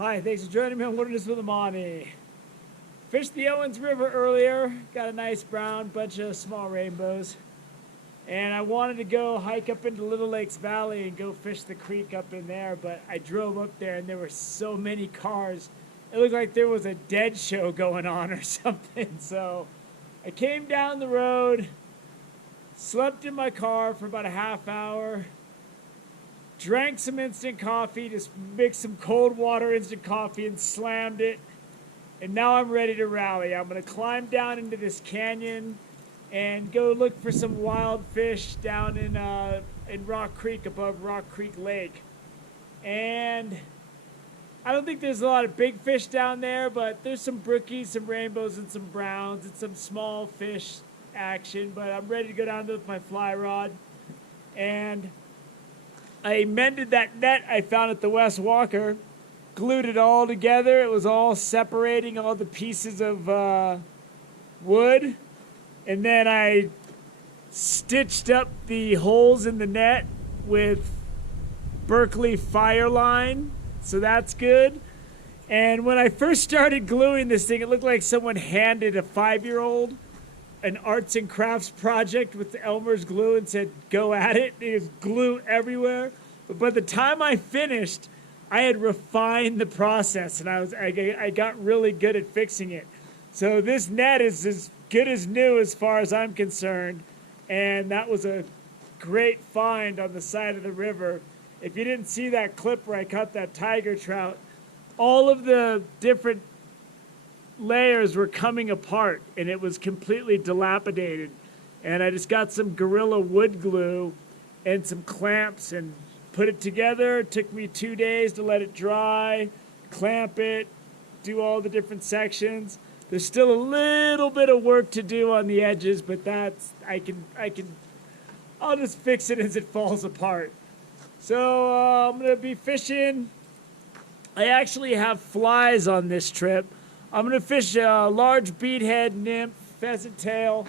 Hi, thanks for joining me on Wilderness with Amani. Fished the Owens River earlier, got a nice brown, bunch of small rainbows. And I wanted to go hike up into Little Lakes Valley and go fish the creek up in there, but I drove up there and there were so many cars. It looked like there was a dead show going on or something. So I came down the road, slept in my car for about a half hour, drank some instant coffee, just mixed some cold water instant coffee and slammed it. And now I'm ready to rally. I'm gonna climb down into this canyon and go look for some wild fish down in Rock Creek, above Rock Creek Lake. And I don't think there's a lot of big fish down there, but there's some brookies, some rainbows, and some browns, and some small fish action. But I'm ready to go down there with my fly rod. And I mended that net I found at the West Walker, glued it all together. It was all separating all the pieces of wood. And then I stitched up the holes in the net with Berkeley Fireline, so that's good. And when I first started gluing this thing, it looked like someone handed a 5-year-old an arts and crafts project with Elmer's glue and said, go at it. There's glue everywhere. But by the time I finished, I had refined the process and I got really good at fixing it. So this net is as good as new as far as I'm concerned. And that was a great find on the side of the river. If you didn't see that clip where I caught that tiger trout, all of the different layers were coming apart and it was completely dilapidated. And I just got some Gorilla wood glue and some clamps and put it together. It took me 2 days to let it dry, clamp it, do all the different sections. There's still a little bit of work to do on the edges, but I'll just fix it as it falls apart. So I'm gonna be fishing. I actually have flies on this trip. I'm gonna fish a large beadhead, nymph, pheasant tail.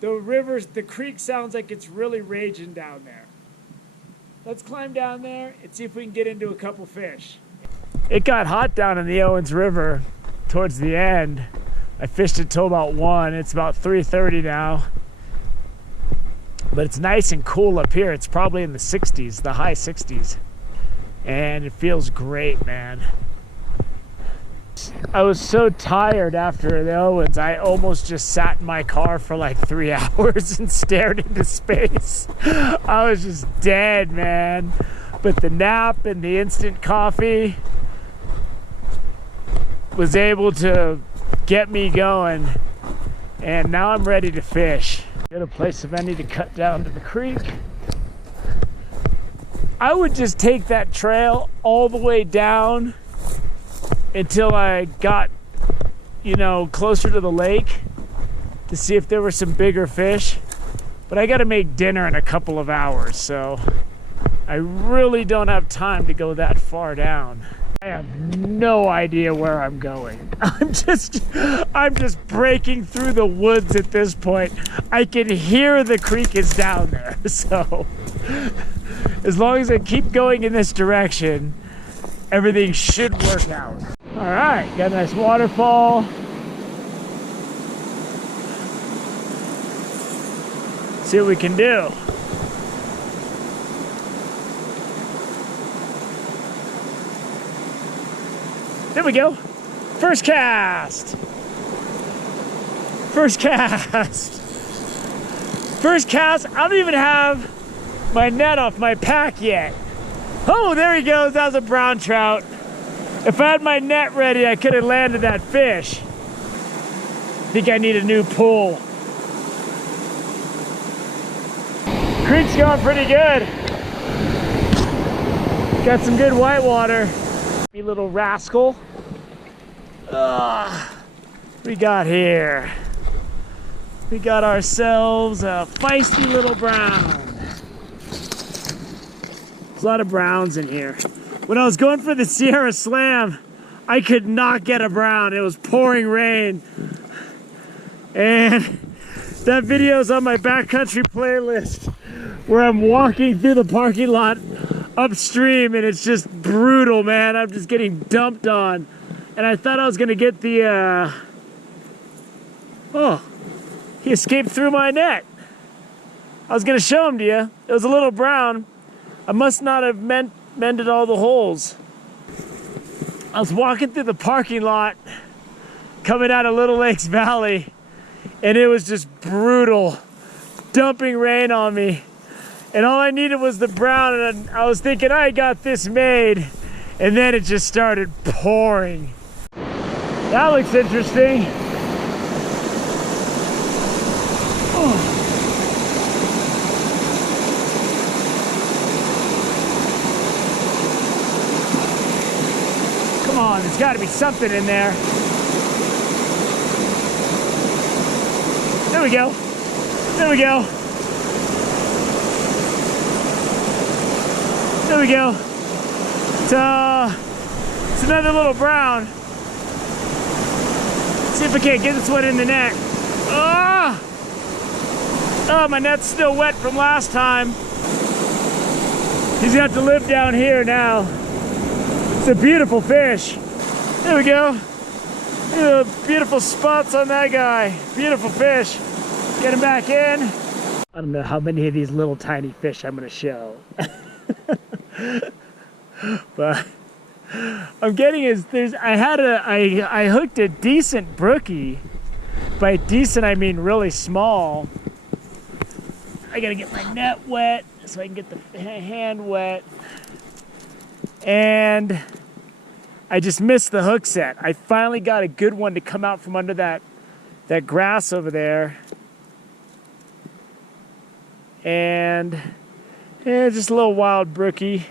The creek sounds like it's really raging down there. Let's climb down there and see if we can get into a couple fish. It got hot down in the Owens River towards the end. I fished it till about 1. It's about 3:30 now. But it's nice and cool up here. It's probably in the 60s, the high 60s. And it feels great, man. I was so tired after the Owens, I almost just sat in my car for like 3 hours and stared into space. I was just dead, man. But the nap and the instant coffee was able to get me going. And now I'm ready to fish. Got a place if I need to cut down to the creek. I would just take that trail all the way down until I got, closer to the lake to see if there were some bigger fish. But I got to make dinner in a couple of hours, so I really don't have time to go that far down. I have no idea where I'm going. I'm just breaking through the woods at this point. I can hear the creek is down there, so as long as I keep going in this direction, everything should work out. All right, got a nice waterfall. See what we can do. There we go. First cast. First cast. First cast. I don't even have my net off my pack yet. Oh, there he goes. That was a brown trout. If I had my net ready, I could have landed that fish. I think I need a new pull. Creek's going pretty good. Got some good whitewater. You little rascal. We got here. We got ourselves a feisty little brown. There's a lot of browns in here. When I was going for the Sierra Slam, I could not get a brown. It was pouring rain. And that video is on my backcountry playlist where I'm walking through the parking lot upstream, and it's just brutal, man. I'm just getting dumped on. And I thought I was gonna get the, oh, he escaped through my net. I was gonna show him to you. It was a little brown. I must not have mended all the holes. I was walking through the parking lot coming out of Little Lakes Valley, and it was just brutal, dumping rain on me. And all I needed was the brown, and I was thinking I got this made, and then it just started pouring. That looks interesting. Oh. Come on, there's got to be something in there. There we go. There we go. There we go. It's another little brown. Let's see if I can't get this one in the net. Oh! Oh, my net's still wet from last time. He's gonna have to live down here now. It's a beautiful fish. There we go. Beautiful spots on that guy. Beautiful fish. Get him back in. I don't know how many of these little tiny fish I'm gonna show. But I'm getting I hooked a decent brookie. By decent I mean really small. I gotta get my net wet so I can get the hand wet. And I just missed the hook set. I finally got a good one to come out from under that grass over there. And yeah, just a little wild brookie.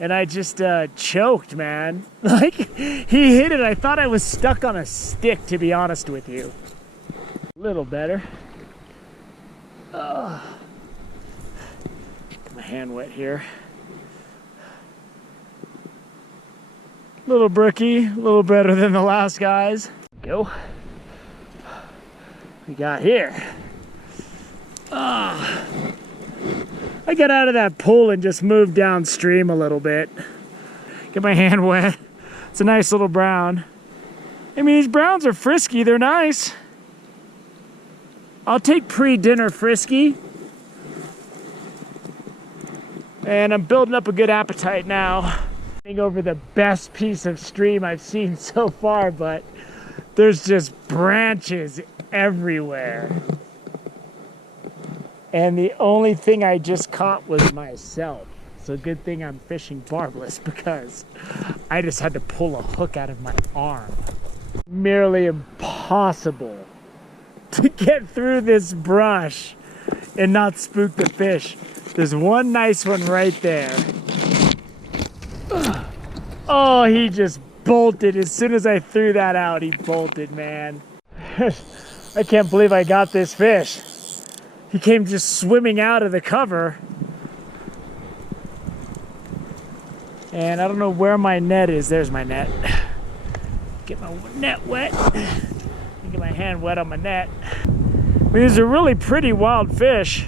And I just choked, man. Like, he hit it. I thought I was stuck on a stick, to be honest with you. A little better. Get my hand wet here. Little brookie, a little better than the last guys. Go. We got here. I got out of that pool and just moved downstream a little bit. Get my hand wet. It's a nice little brown. I mean, these browns are frisky. They're nice. I'll take pre-dinner frisky. And I'm building up a good appetite now. Over the best piece of stream I've seen so far, but there's just branches everywhere. And the only thing I just caught was myself. So good thing I'm fishing barbless, because I just had to pull a hook out of my arm. Merely impossible to get through this brush and not spook the fish. There's one nice one right there. Oh, he just bolted. As soon as I threw that out, he bolted, man. I can't believe I got this fish. He came just swimming out of the cover. And I don't know where my net is. There's my net. Get my net wet. Get my hand wet on my net. I mean, these are really pretty wild fish.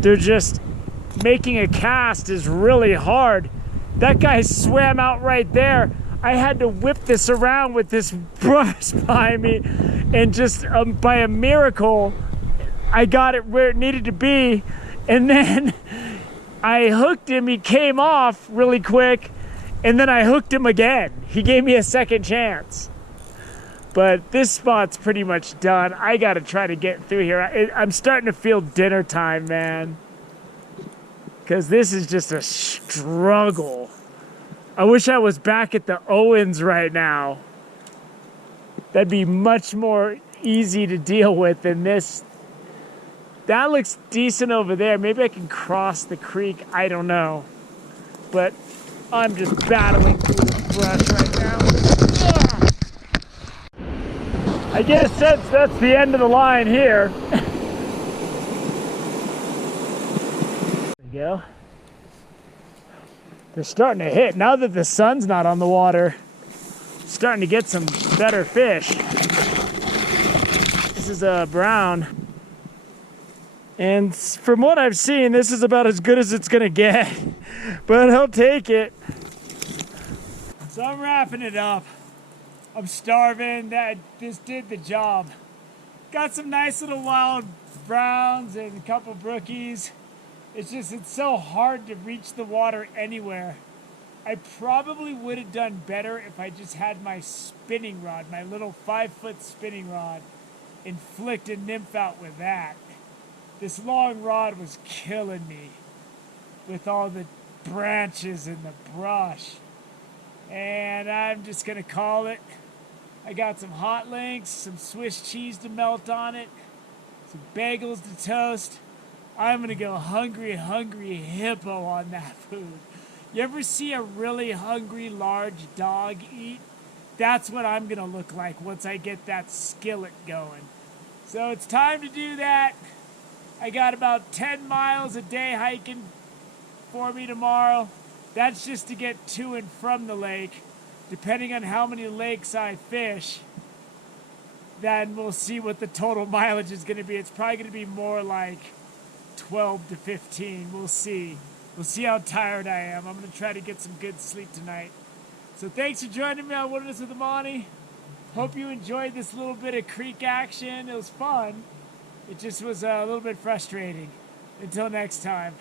They're just making a cast is really hard. That guy swam out right there. I had to whip this around with this brush behind me, and just by a miracle, I got it where it needed to be. And then I hooked him. He came off really quick, and then I hooked him again. He gave me a second chance. But this spot's pretty much done. I got to try to get through here. I'm starting to feel dinner time, man. Because this is just a struggle. I wish I was back at the Owens right now. That'd be much more easy to deal with than this. That looks decent over there. Maybe I can cross the creek. I don't know. But I'm just battling through the brush right now. I guess that's the end of the line here. Go. They're starting to hit. Now that the sun's not on the water, starting to get some better fish. This is a brown. And from what I've seen, this is about as good as it's gonna get. But I'll take it. So I'm wrapping it up. I'm starving. This did the job. Got some nice little wild browns and a couple brookies. It's so hard to reach the water anywhere. I probably would have done better if I just had my spinning rod, my little 5-foot spinning rod, and flicked a nymph out with that. This long rod was killing me with all the branches and the brush. And I'm just gonna call it. I got some hot links, some Swiss cheese to melt on it, some bagels to toast. I'm gonna go hungry hippo on that food. You ever see a really hungry large dog eat? That's what I'm gonna look like once I get that skillet going. So it's time to do that. I got about 10 miles a day hiking for me tomorrow. That's just to get to and from the lake. Depending on how many lakes I fish, then we'll see what the total mileage is going to be. It's probably going to be more like 12 to 15. We'll see. We'll see how tired I am. I'm going to try to get some good sleep tonight. So thanks for joining me on Wilderness with Amani. Hope you enjoyed this little bit of creek action. It was fun. It just was a little bit frustrating. Until next time.